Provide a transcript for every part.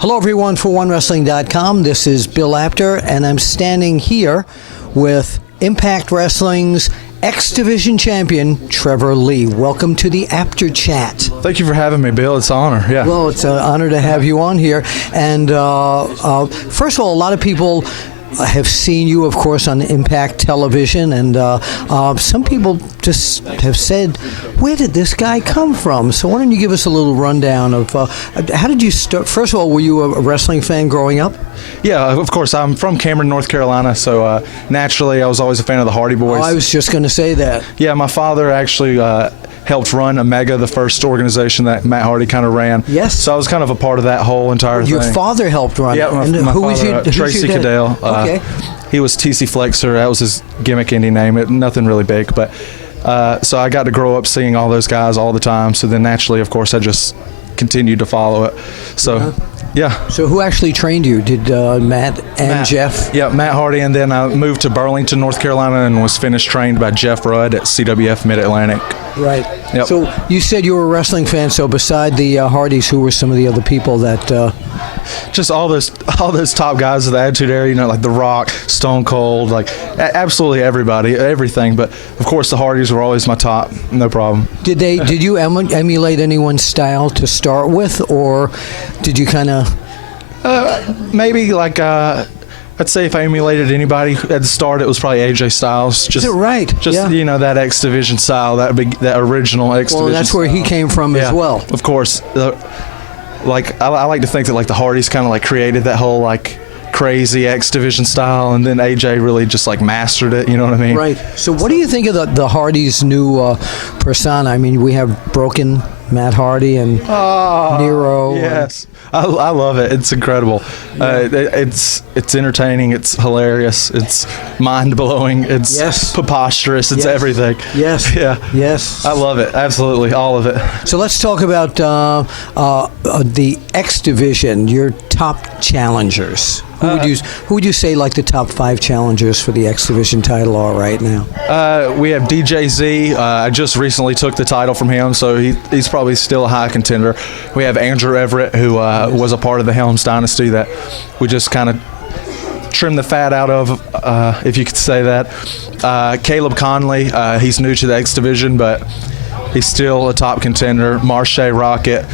Hello, everyone, for OneWrestling.com. This is Bill Apter, and I'm standing here with Impact Wrestling's X-Division champion, Trevor Lee. Welcome to the Apter Chat. Thank you for having me, Bill. It's an honor. Yeah. Well, it's an honor to have you on here. And first of all, a lot of people have seen you, of course, on Impact Television, and some people just have said, where did this guy come from? So why don't you give us a little rundown of how did you start? First of all, were you a wrestling fan growing up? Yeah, of course. I'm from Cameron, North Carolina, so naturally I was always a fan of the Hardy Boys. Oh, I was just going to say that. Yeah, my father actually helped run Omega, the first organization that Matt Hardy kind of ran. Yes. So I was kind of a part of that whole entire thing. Your father helped run it. Yeah, my who father, was you? Tracy Cadell. Okay. He was TC Flexer. That was his gimmick indie name. Nothing really big, but so I got to grow up seeing all those guys all the time. So then naturally, of course, I just continued to follow it. So, yeah. So who actually trained you? Did Matt and Jeff? Yeah, Matt Hardy, and then I moved to Burlington, North Carolina, and was finished trained by Jeff Rudd at CWF Mid-Atlantic. Right. Yep. So you said you were a wrestling fan. So beside the Hardys, who were some of the other people that? Just all those top guys of the Attitude Era, you know, like The Rock, Stone Cold, like absolutely everybody, everything. But of course, the Hardys were always my top, no problem. Did you emulate anyone's style to start with, or did you kind of? Maybe like I'd say if I emulated anybody at the start, it was probably AJ Styles. Is it right? Just yeah. You know, that X Division style, that original X Division. Well, that's where he came from as well. Of course. Like I like to think that like the Hardys kind of like created that whole like crazy X Division style, and then AJ really just like mastered it. You know what I mean? Right. So what do you think of the Hardys' new persona? I mean, we have Broken Matt Hardy and Nero. Yes, I love it. It's incredible. Yeah. It's entertaining. It's hilarious. It's mind blowing. It's preposterous. It's everything. Yes. Yeah. Yes. I love it. Absolutely, all of it. So let's talk about the X Division. Your top challengers. Who would you say like the top 5 challengers for the X Division title are right now? We have DJZ. I just recently took the title from him, so he's probably still a high contender. We have Andrew Everett, who was a part of the Helms Dynasty that we just kind of trimmed the fat out of, if you could say that. Caleb Conley, he's new to the X Division, but he's still a top contender. Marche Rocket.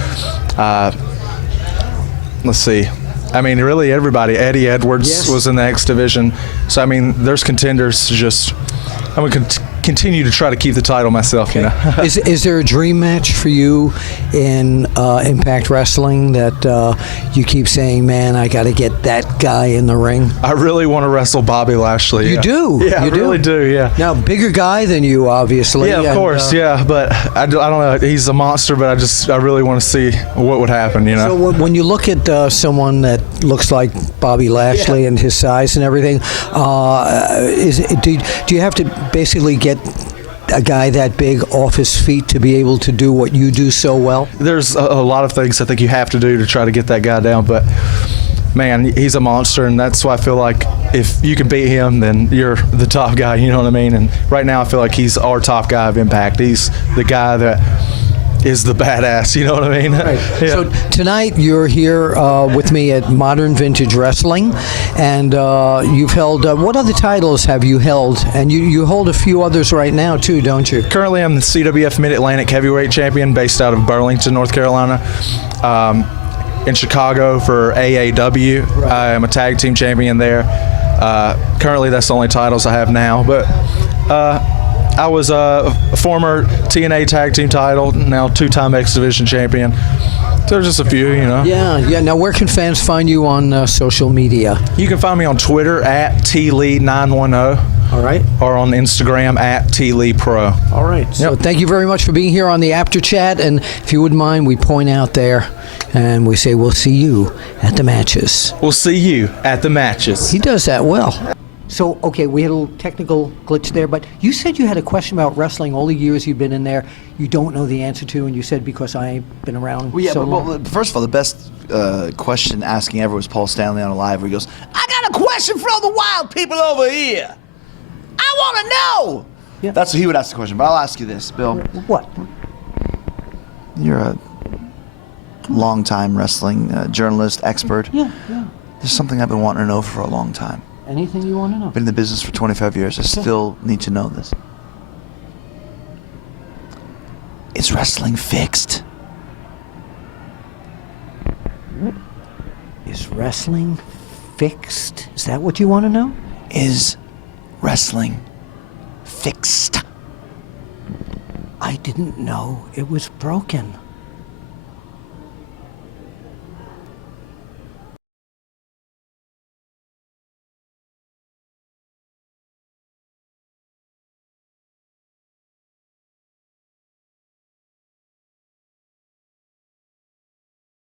Let's see. I mean, really everybody. Eddie Edwards was in the X Division. So, I mean, there's contenders. I'm going to continue to try to keep the title myself, you know. Is there a dream match for you in Impact Wrestling that you keep saying, man, I got to get that guy in the ring? I really want to wrestle Bobby Lashley. You do? Yeah, you really do, yeah. Now, bigger guy than you, obviously. Yeah, of course, yeah. But I don't know. He's a monster, but I really want to see what would happen, you know. So when you look at someone that looks like Bobby Lashley and his size and everything, do you have to basically get a guy that big off his feet to be able to do what you do so well? There's a lot of things I think you have to do to try to get that guy down, but man, he's a monster, and that's why I feel like if you can beat him, then you're the top guy, you know what I mean? And right now I feel like he's our top guy of Impact. He's the guy that is the badass, you know what I mean? Right. Yeah. So tonight you're here with me at Modern Vintage Wrestling, and you've held, what other titles have you held? And you hold a few others right now too, don't you? Currently I'm the CWF Mid-Atlantic Heavyweight Champion based out of Burlington, North Carolina. In Chicago for AAW. Right. I'm a tag team champion there. Currently that's the only titles I have now, but I was a former TNA tag team title, now 2-time X Division champion. So there's just a few, you know. Yeah. Now, where can fans find you on social media? You can find me on Twitter at TLee910. All right. Or on Instagram at TLeePro. All right. So thank you very much for being here on the Apter Chat. And if you wouldn't mind, we point out there and we say we'll see you at the matches. We'll see you at the matches. He does that well. So, okay, we had a little technical glitch there, but you said you had a question about wrestling all the years you've been in there you don't know the answer to, and you said because I ain't been around so long. Well, first of all, the best question asking ever was Paul Stanley on a live where he goes, I got a question from the wild people over here. I want to know. Yeah. That's what he would ask the question, but I'll ask you this, Bill. What? You're a longtime wrestling journalist, expert. Yeah. There's something I've been wanting to know for a long time. Anything you want to know? Been in the business for 25 years. I still need to know this. Is wrestling fixed? Is wrestling fixed? Is that what you want to know? Is wrestling fixed? I didn't know it was broken.